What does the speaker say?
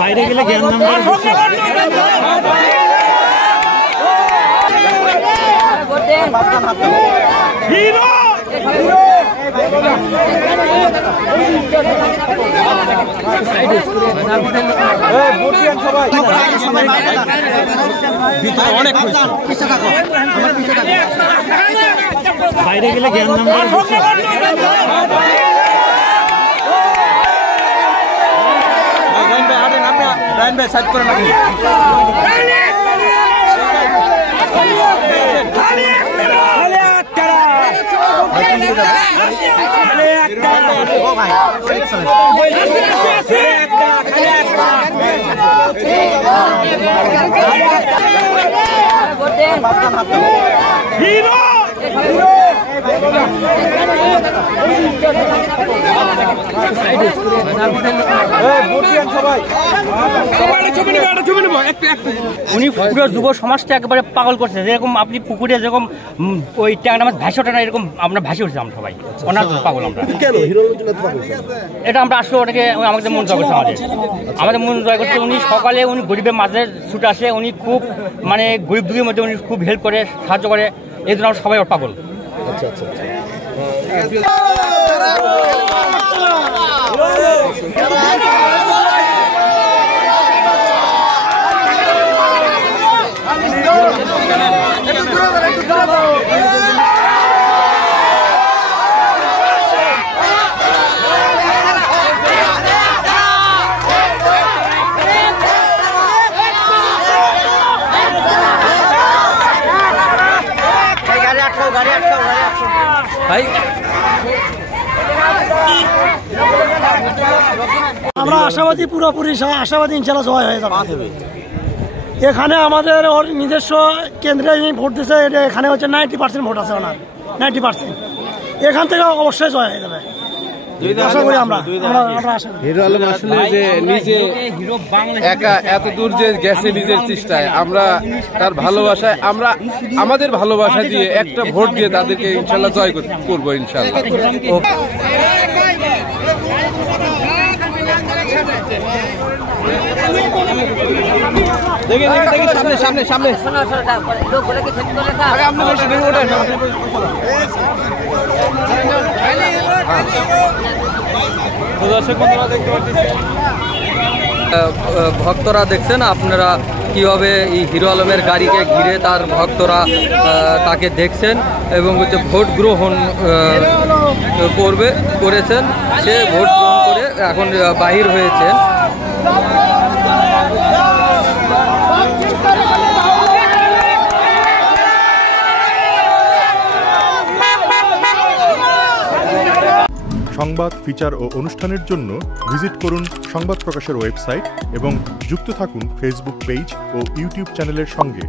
বাইরে গেলে জ্ঞান নাম অনেক বাইরে গেলে জ্ঞান নাম সাইড করে নাকি উনি পুরো যুব সমাজটা একেবারে পাগল করছে। যেরকম আপনি পুকুরে যেরকম ওই ট্যাংরা মাছ ভাসে ওঠে না, এরকম আমরা ভাসে উঠছি আমরা সবাই। ওনার পাগল আমরা এটা আমরা আসলে ওটাকে আমাদের মন জয় করছে, আমাদের মন জয় করছে। উনি সকালে উনি গরিবের মাঝে ছুটে আসে, উনি খুব মানে গরিব দুঃখের মধ্যে উনি খুব হেল্প করে, সাহায্য করে, এই জন্য আমরা সবাই ওর পাগল। আচ্ছা আচ্ছা আমরা আশাবাদী, পুরোপুরি আশাবাদী, ইনশাল্লাহ জয় হয়ে যাবে। এখানে আমাদের ওর নিজস্ব কেন্দ্রে ভোট দিচ্ছে, এখানে হচ্ছে 90% ভোট আছে ওনার, 90%। এখান থেকে অবশ্যই জয় হয়ে যাবে আশা করি আমরা। হিরো আলম আসলে যে নিজে একা এত দূর যে গেছে নিজের চেষ্টায়, আমরা তার ভালোবাসায়, আমরা আমাদের ভালোবাসা দিয়ে একটা ভোট দিয়ে তাদেরকে ইনশাল্লাহ জয় করবো ইনশাল্লাহ। সামনে সামনে সামনে ভক্তরা দেখছেন আপনারা কিভাবে এই হিরো আলমের গাড়িকে ঘিরে তার ভক্তরা তাকে দেখছেন এবং হচ্ছে ভোট গ্রহণ করেছেন। সে ভোট গ্রহণ করে এখন বাহির হয়েছেন। সংবাদ, ফিচার ও অনুষ্ঠানের জন্য ভিজিট করুন সংবাদ প্রকাশের ওয়েবসাইট এবং যুক্ত থাকুন ফেসবুক পেজ ও ইউটিউব চ্যানেলের সঙ্গে।